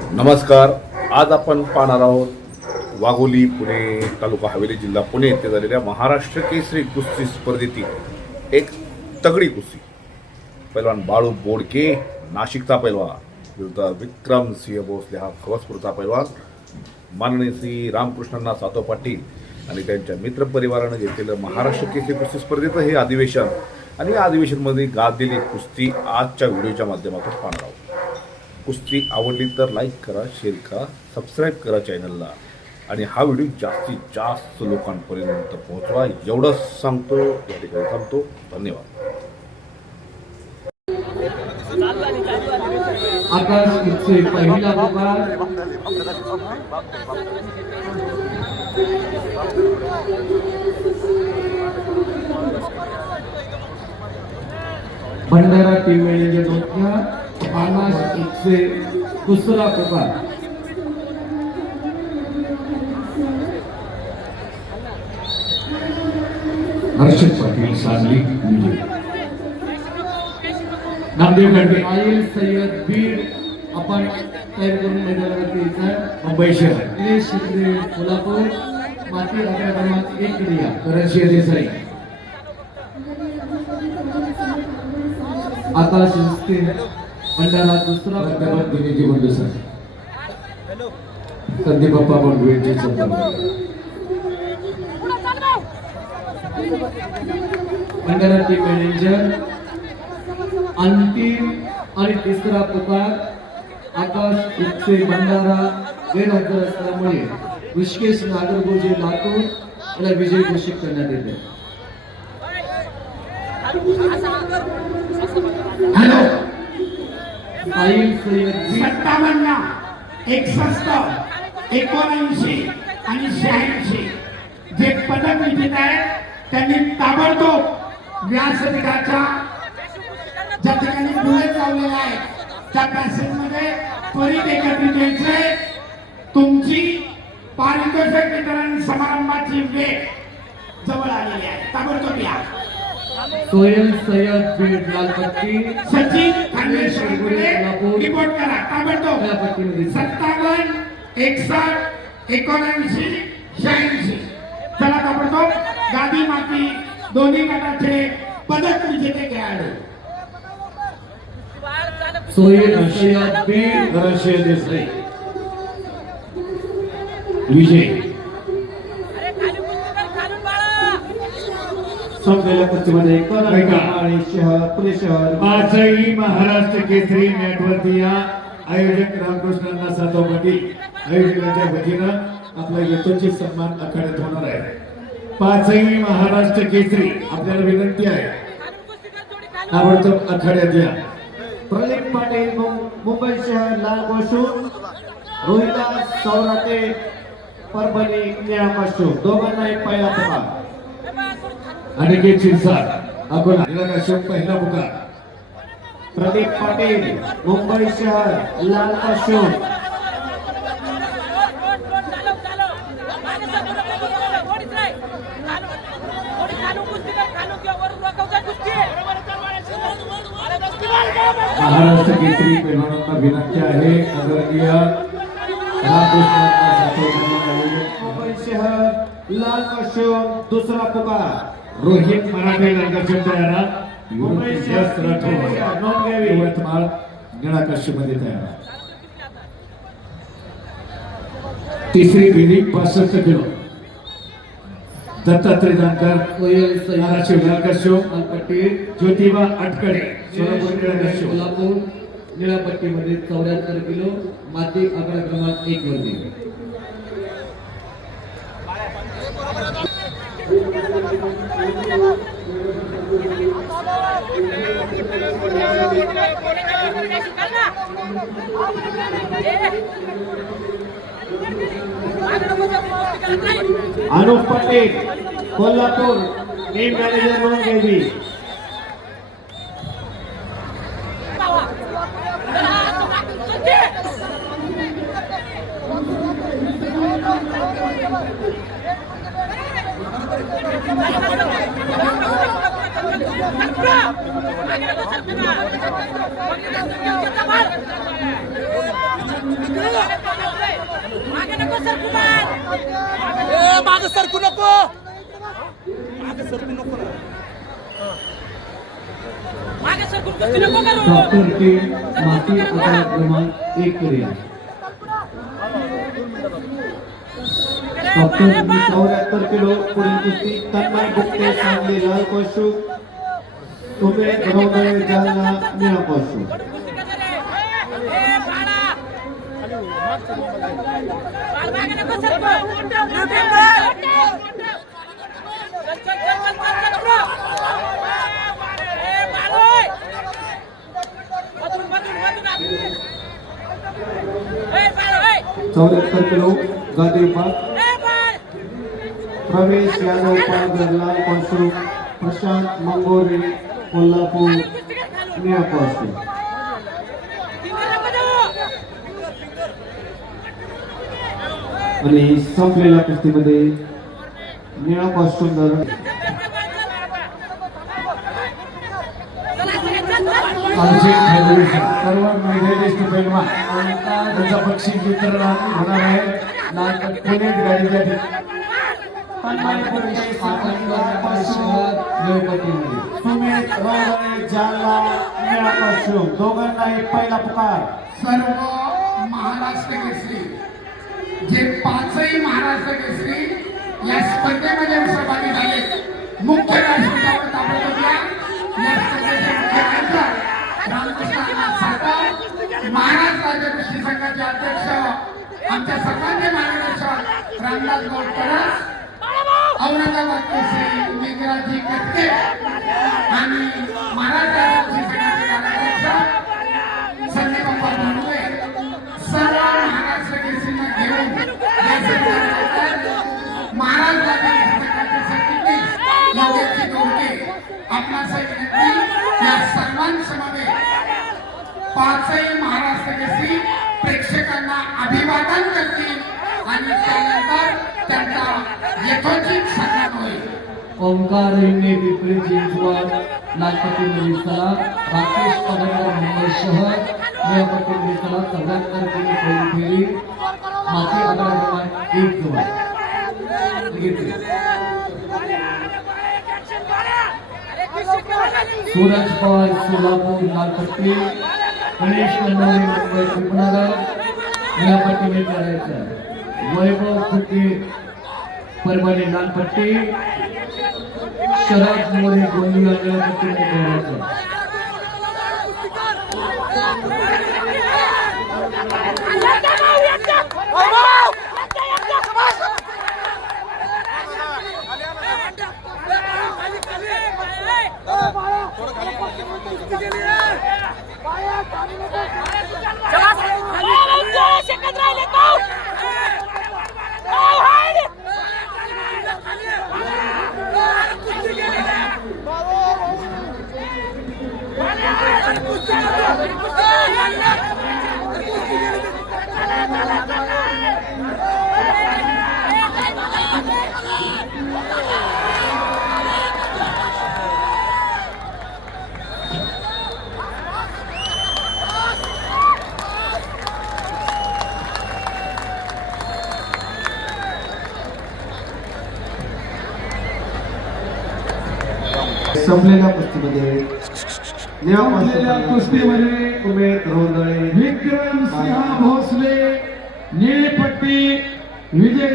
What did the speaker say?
नमस्कार. आज आपण पाहणार आहोत वाघोली पुणे तालुका हवेली जिल्हा पुणे येथे झालेल्या महाराष्ट्र केसरी कुस्ती स्पर्धेतील एक तगडी कुस्ती. पैलवान बाळू बोडके नाशिकचा पैलवान विरुद्ध विक्रम सिंह भोसले हा खवसपूरचा पैलवान. माननीय श्री रामकृष्णांना सातो पाटील आणि त्यांच्या मित्रपरिवारानं घेतलेलं महाराष्ट्र केसरी कुस्ती स्पर्धेचं हे अधिवेशन आणि या अधिवेशनमध्ये गाजलेली कुस्ती आजच्या व्हिडिओच्या माध्यमातून पाहणार आहोत. कुस्ती आवडली तर लाईक करा, शेअर करा, सबस्क्राईब करा चॅनलला आणि हा व्हिडिओ जास्तीत जास्त लोकांपर्यंत पोहोचवा एवढंच सांगतो. या ठिकाणी थांबतो. धन्यवाद. आकाश कुस्ती पहिला पुकार भंडारा टीम मॅनेजर नोंदण्या आकाश कुस्ती दुसरा पुकार हर्षद पाटील सांगली नामदेव गडे आईल सय्यद बीड आपण तयार करून मैदानावरती यायचं. मुंबई शहर निलेश शिंदे कोल्हापूर माती 11 क्रमांक 1 क्रिया करंशिया देसाई आकाश कुस्ती भंडारा दुसरा पुकार दिनेजी बंडू सर संदीप बाप्पा बंडवेचे भंडारा टीम मॅनेजर अंतिम आणि तिसरा पुकार आकाश कुस्ती भंडारा गैरहजर असल्यामुळे ऋषिकेश नागरगोजे लातूर याला विजय घोषित करण्यात येते. हॅलो साहिल सय्यद 57, 61, 79 आणि 86 जे पदक विजेते आहेत त्यांनी ताबडतोब व्यासपीठाच्या ज्या ठिकाणी बुलेट लावलेला आहे त्या पॅसेजमध्ये त्वरित एकत्रित यायचंय. तुमची पारितोषिक वितरण समारंभाची वेळ जवळ आलेली आहे. ताबडतोब या. सोहेल सय्यद बीड लालपट्टी सचिन खांडेश्वरीकडे रिपोर्ट करा. ताबडतोब लालपट्टीमध्ये 57, 61, 79, 86 चला ताबडतोब गादी माती दोन्ही गटाचे पदक विजेते खेळाडू सोहेल सय्यद बीड करंशिया देसाई विजय संपलेल्या कुस्तीमध्ये आणि शहर पुणे शहर आजही महाराष्ट्र केसरी मॅटवरती या आयोजक रामकृष्णांना सातो पाटील आयोजकांच्या वतीनं आपला यथोचित सन्मान आखाड्यात होणार आहे. पाचही महाराष्ट्र केसरी आपल्याला विनंती आहे ताबडतोब आखाड्यात या. प्रदीप पाटील मुंबई शहर लाल कोशूर, रोहिदास सौराटे परभणी निळा कोशूर दोघांनाही पहिला पुकार. अनिकेत शिरसाट अकोला निराकाश पहिला पुकार. प्रदीप पाटील मुंबई शहर लाल कोशूर महाराष्ट्र केसरी पैलवानांना विनंती आहे आदरणीय रामकृष्णांना सातो मुंबई शहर लाल कोशूर दुसरा पुकार रोहित मराठे नगरचे तयार मुंबई शहर नोंद घ्यावी. यवतमाळ निळाकाश मध्ये तयार. तिसरी फेरी 65 किलो दत्तात्रय जानकर सोहेल सय्यद धाराशिव निळाकाश लालपट्टी ज्योतिबा अटकडे सोलापूर निळाकाश कोल्हापूर निळापट्टीमध्ये 74 किलो माती 11 क्रमांक 1 वरती. अनुप पाटील कोल्हापूर टीम मॅनेजर नोंद घ्यावी. Come on! मागे सरकू नको मागे सरकू नको ना मागे सरकू नको करू डॉक्टर टीम माती आकडा क्रमांक 1 कडे या. डॉक्टर 74 किलो पुढील कुस्ती तन्मय गुप्ते सांगली लाल पशु उमेद रौदळे जालना निळा पशु. चौऱ्याहत्तर किलो गादी विभाग प्रवेश यादव पालघर लाल पशु प्रशांत मंगोरे कोल्हापूर निळा पशु. आणि संपलेल्या कुस्तीमध्ये निळा पशु सर्व महिलेष्ट पैलवान त्यांचा बक्षीस वितरण होणार आहे. पुणे गाडीच्या सुमित रौदळे जालना निळा पशु दोघांनाही पहिला पुकार. सर्व महाराष्ट्र केसरी जे 5ही महाराष्ट्र केसरी या स्पर्धेमध्ये सहभागी झाले. मुख्य व्यासपीठावर आपण बघूया या स्पर्धेचे मुख्य आयोजक रामकृष्ण अण्णा सातार, महाराष्ट्र राज्य कुस्ती संघाचे अध्यक्ष आमच्या सर्वांचे मार्गदर्शक रामदास गौड तरस, औरंगाबाद केसरी मेघराजी कटके आणि महाराष्ट्र राज्य कुस्ती संघाचे कार्याध्यक्ष संदीप अप्पा धोंडवे सर्व महाराष्ट्र केसरीला घेऊन या संघात महाराष्ट्र राज्य कुस्ती संघाचे सरचिटणीस योगेशजी दोरके आपला विनंती या सर्वांसमवेत 5ही महाराष्ट्र केसरी प्रेक्षकांना अभिवादन करतील आणि त्यानंतर त्यांचा यथोचित सन्मान होईल. ओंकार हिंगे पिंपरी चिंचवड नागपती मिलिसला राकेश पगडकर मुंबई शहर निळापट्टी मिलिसला 74 किलो पहिली फेरी माती आकडा क्रमांक 1 जवळ. सूरज पवार सोलापूर लालपट्टी गणेश कन्नौरे मुंबई उपनगर निळापट्टी में करायचं. वैभव फुके परभणी लालपट्टी शरद मोरे गोंदिया निळापट्टी में करायचं. संपलेल्या कुस्तीमध्ये उमेद रौदळे विक्रम सिंह भोसले निळी पट्टी विजय